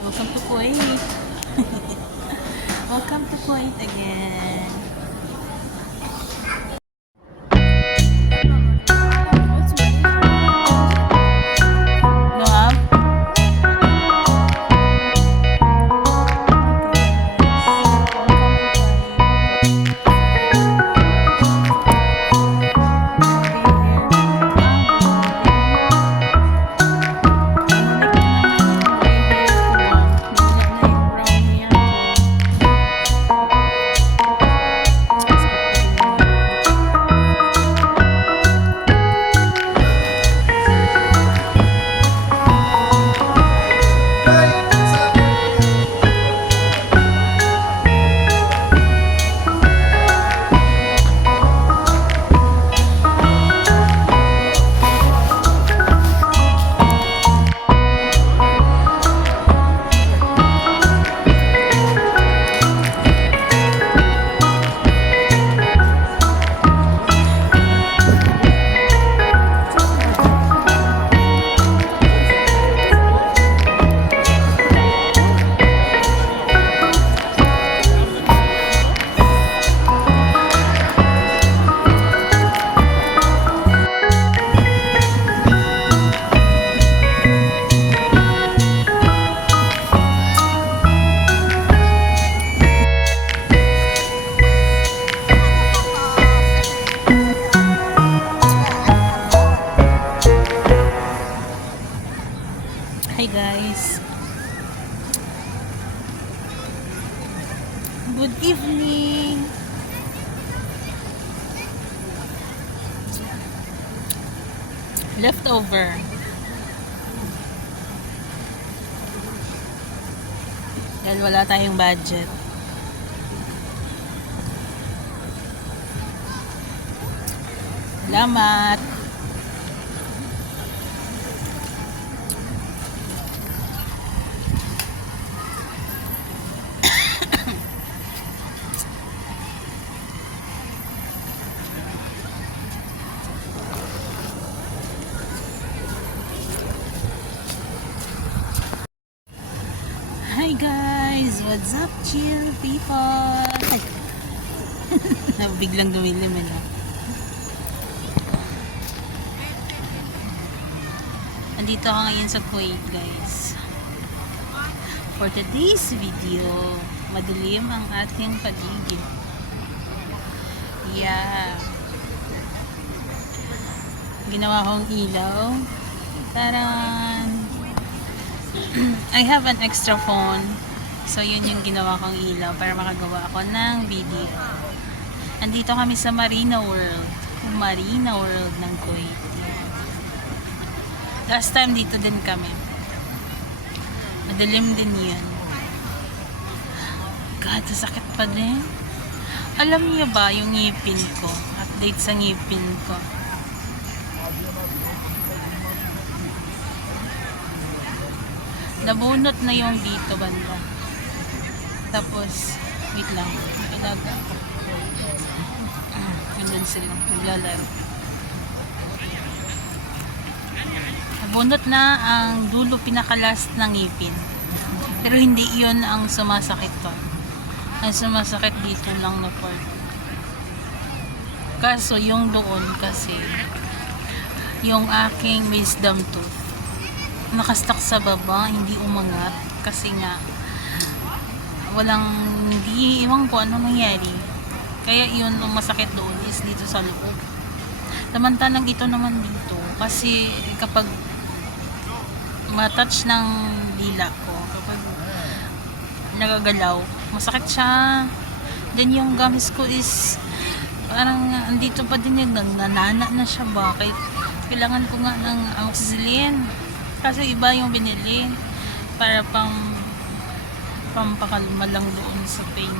Welcome to Kuwait. Welcome to Kuwait again. Noab? Hi guys. Good evening. Leftover. Dahil wala tayong budget. Salamat. Hi guys! What's up, chill people? Biglang dumilim na. Andito ako ngayon sa Kuwait guys. For today's video, madilim ang ating paligid. Yeah. Ginawa kong ilaw. Taran! I have an extra phone. So, yun yung ginawa kong ilaw para makagawa ako ng video. Andito kami sa Marina World. Yung Marina World ng Kuwait. Last time dito din kami. Madilim din yun. God, sakit pa din. Alam niyo ba yung ngipin ko? Update sa ngipin ko. Nabunot na yung dito banda. Tapos, wait lang. Ilaga ako. Andun sila. Naglalaro. Nabunot na ang dulo pinakalast ng ngipin. Pero hindi yun ang sumasakit pa. Ang sumasakit dito lang na part. Kaso yung doon kasi yung aking wisdom tooth nakastuck sa baba, hindi umangat kasi nga walang, hindi iwan ko ano nangyari, kaya yun ang masakit doon is dito sa loob. Samantalang ito naman dito kasi kapag matouch ng dila ko, kapag nagagalaw, masakit siya. Then yung gums ko is parang andito pa din yun, nanana na siya. Bakit? Kailangan ko nga ng amoxicillin kasi iba yung binili para pampakalma lang doon sa pain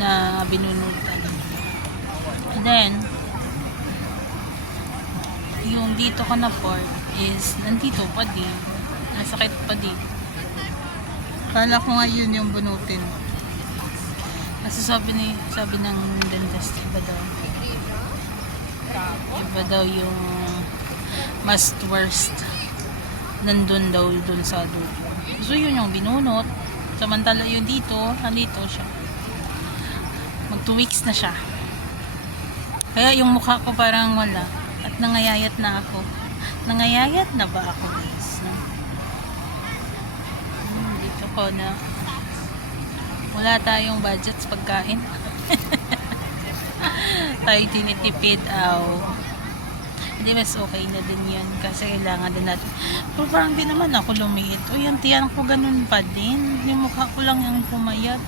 na binunutan. And then yung dito ko na part is nandito pa din, nasakit pa din. Kala ko nga yun yung bunutin kasi sabi ng dentist, iba daw yung mas worst nandun daw dun sa dulo. So yun yung binunot. Samantala yun dito, nandito siya. Mag 2 weeks na siya. Kaya yung mukha ko parang wala. At nangayayat na ako. Nangayayat na ba ako guys? No? Dito ko na. Wala tayong budget sa pagkain. Tayo tinitipid. Hindi, mas okay na din yan. Kasi kailangan din natin. Pero parang di naman ako lumiit. O yung tiyan ko ganun pa din. Yung mukha ko lang yung pumayat.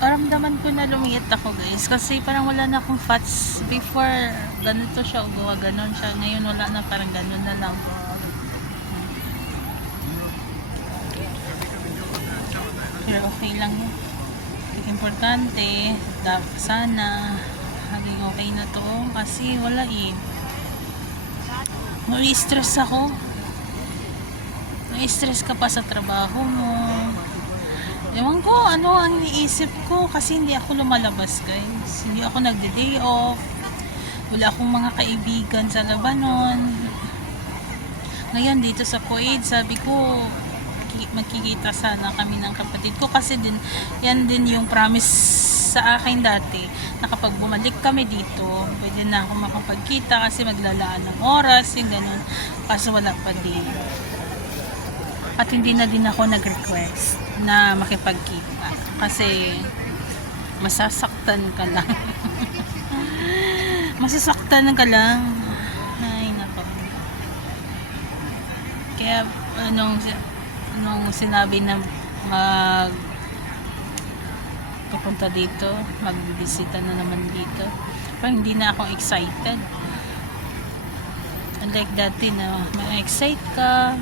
Aramdaman ko na lumiit ako guys. Kasi parang wala na akong fats. Before, ganito siya. O ganon siya. Ngayon wala na, parang ganun na lang. Pero okay lang yun. Importante, sana maging okay na to. Kasi wala eh. Na-stress ako. Na-stress ka pa sa trabaho mo. Ewan ko, ano ang iniisip ko. Kasi hindi ako lumalabas guys. Hindi ako nagde-day off. Wala akong mga kaibigan sa Lebanon. Ngayon dito sa Kuwait, sabi ko magkikita sana kami ng kapatid ko kasi din yan din yung promise sa akin dati na kapag bumalik kami dito pwede na ako makapagkita kasi maglalaan ng oras yung ganun, kaso wala pa din at hindi na din ako nag-request na makipagkita kasi masasaktan ka lang. Masasaktan ka lang, ay nako. Kaya nung sinabi na pupunta dito, magbibisita na naman dito, parang hindi na ako excited. Unlike dati na ma-excite ka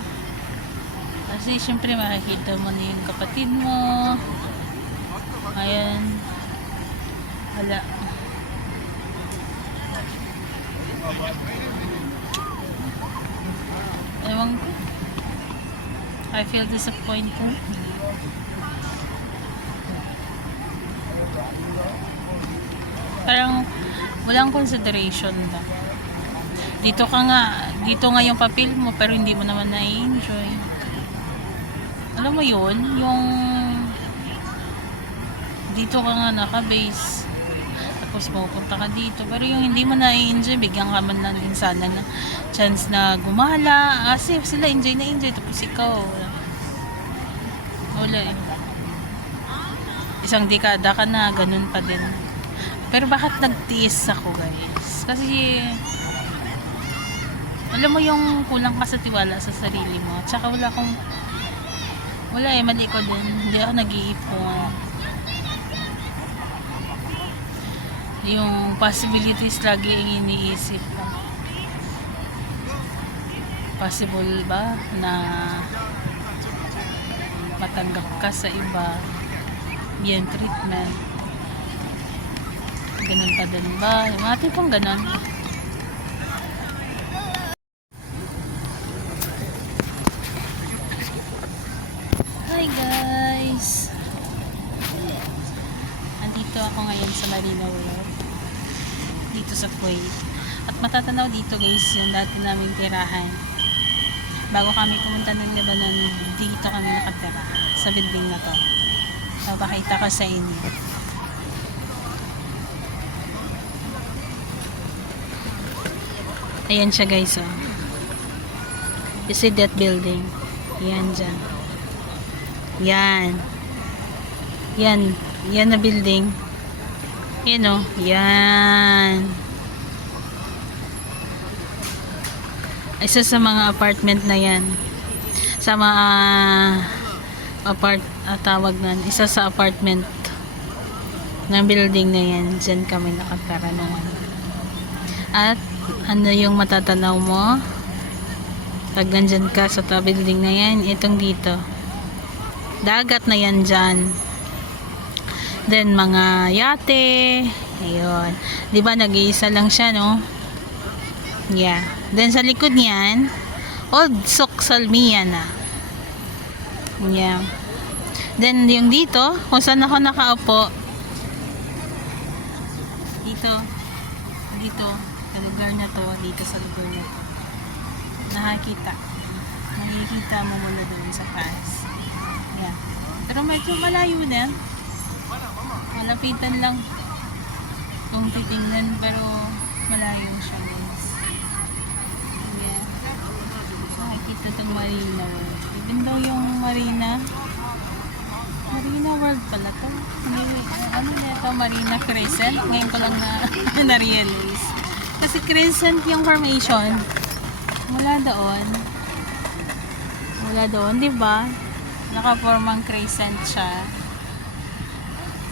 kasi syempre makikita mo na yung kapatid mo. Ayan, wala. Ewan ko, I feel disappointed. Parang walang consideration ba. Dito nga yung papel mo pero hindi mo naman na-enjoy. Alam mo yun, yung dito ka nga naka-base tapos mapupunta ka dito pero yung hindi mo na-enjoy, bigyan ka man lang din sana na chance na gumala kasi sila enjoy na enjoy tapos ikaw wala eh. Isang dekada ka na ganun pa din. Pero bakit nagtiis ako guys? Kasi alam mo yung kulang ka sa tiwala sa sarili mo. Tsaka wala eh, mali ko din. Hindi ako nag-iipon. Yung possibilities lagi ang iniisip ko. Possible ba na matanggap ka sa iba? Yan treatment. Ganun pa din ba? Yung mga tipong ganun. Hi guys! Andito ako ngayon sa Marina World. Dito sa Kuwait. At matatanaw dito guys yung dati naming tirahan. Bago kami pumunta ng Lebanon, dito kami nakatira. Sa building na to. Papakita ko sa inyo. Ayan siya guys, oh. You see that building? Yan dyan. Yan. Yan na building. Yan, oh. Yan. Isa sa mga apartment na yan. Sa mga tawag na. Isa sa apartment ng building na yan. Dyan kami nakatara noon. At ano yung matatanaw mo pag nandyan ka sa building na yan, itong dito dagat na yan dyan, then mga yate, ayun, diba nag-iisa lang siya, no? Yeah, then sa likod niyan Old Souk Salmiya na, yeah, then yung dito kung saan ako nakaupo dito sa lugar na to, dito sa lugar na to nakakita ng Ikikita mo muna doon sa taas. Yan. Pero medyo malayo na. Malapitan lang kung titingnan, pero malayo siya, guys. Yeah. Nakikita itong Marina World. Even though yung Marina World pala to. Hindi, ano na ito? Marina Crescent. Ngayon ko lang na-realize. Kasi Crescent yung formation. Mula doon, di ba? Nakaformang crescent siya.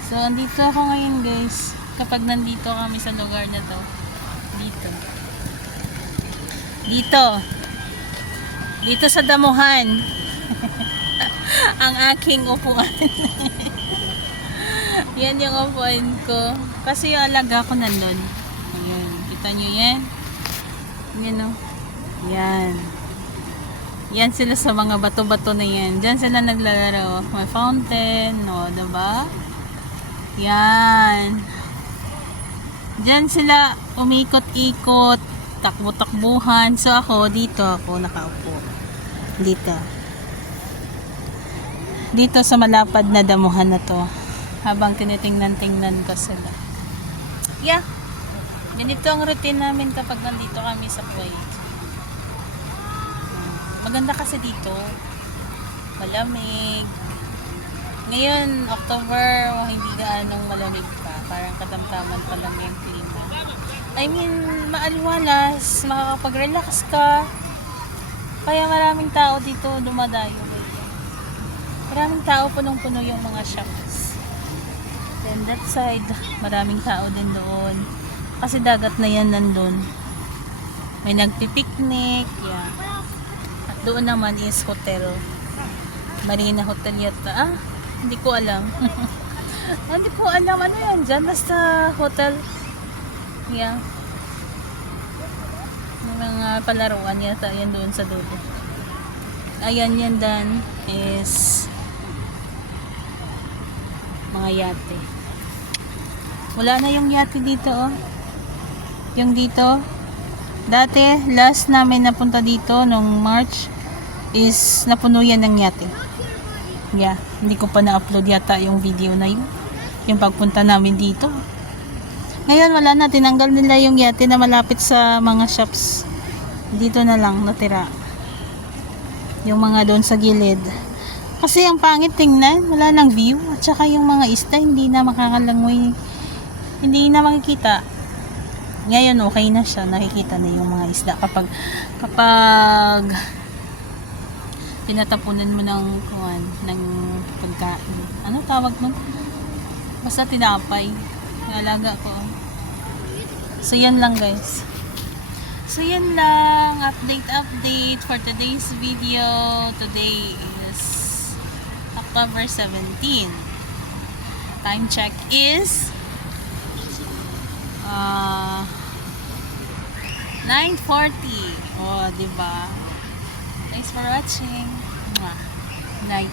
So, andito ako ngayon, guys. Kapag nandito kami sa lugar na to. Dito sa damuhan. Ang aking upuan. Yan yung upuan ko. Kasi yung alaga ko nandun. Ayan. Kita nyo yan? Yan o. Yan. Yan sila sa mga bato-bato na yan. Diyan sila naglalaro. May fountain. O, diba? Yan. Diyan sila umikot-ikot. Takbo-takbuhan. So ako, dito ako nakaupo. Dito sa malapad na damuhan na to. Habang tinitingnan-tingnan ko sila. Yeah. Ganito ang routine namin kapag nandito kami sa Kuwait. Maganda kasi dito. Malamig. Ngayon, October, hindi gaanong malamig pa. Parang katamtaman pa lang yung klima. I mean, maaliwalas, makakapag-relax ka. Kaya maraming tao dito dumadayo. Maraming tao, punong-puno yung mga shops. Then that side, maraming tao din doon. Kasi dagat na yan nandun. May nagpipiknik. Yeah. At doon naman is hotel. Marina Hotel yata. Hindi ko alam. Hindi ko alam ano yan dyan. Basta hotel. Yeah. May mga palaruan yata yan doon sa dulo. Ayan yan dan is mga yate. Wala na yung yate dito oh. Yung dito. Dati, last namin napunta dito nung March is napuno yan ng yate. Yeah, hindi ko pa na-upload yata yung video na yun. Yung pagpunta namin dito. Ngayon wala na, tinanggal nila yung yate na malapit sa mga shops. Dito na lang natira. Yung mga doon sa gilid. Kasi ang pangit tingnan, wala nang view. At saka yung mga isda hindi na makakalangoy. Hindi na makikita. Ngayon okay na siya, nakikita na yung mga isda kapag tinatapunan mo ng pagkain. Ano tawag nun? Basta tinapay. Nalaga ko. So yan lang guys. So yan lang, update for today's video. Today is October 17. Time check is 9:40. Oh, diba? Thanks for watching. Night.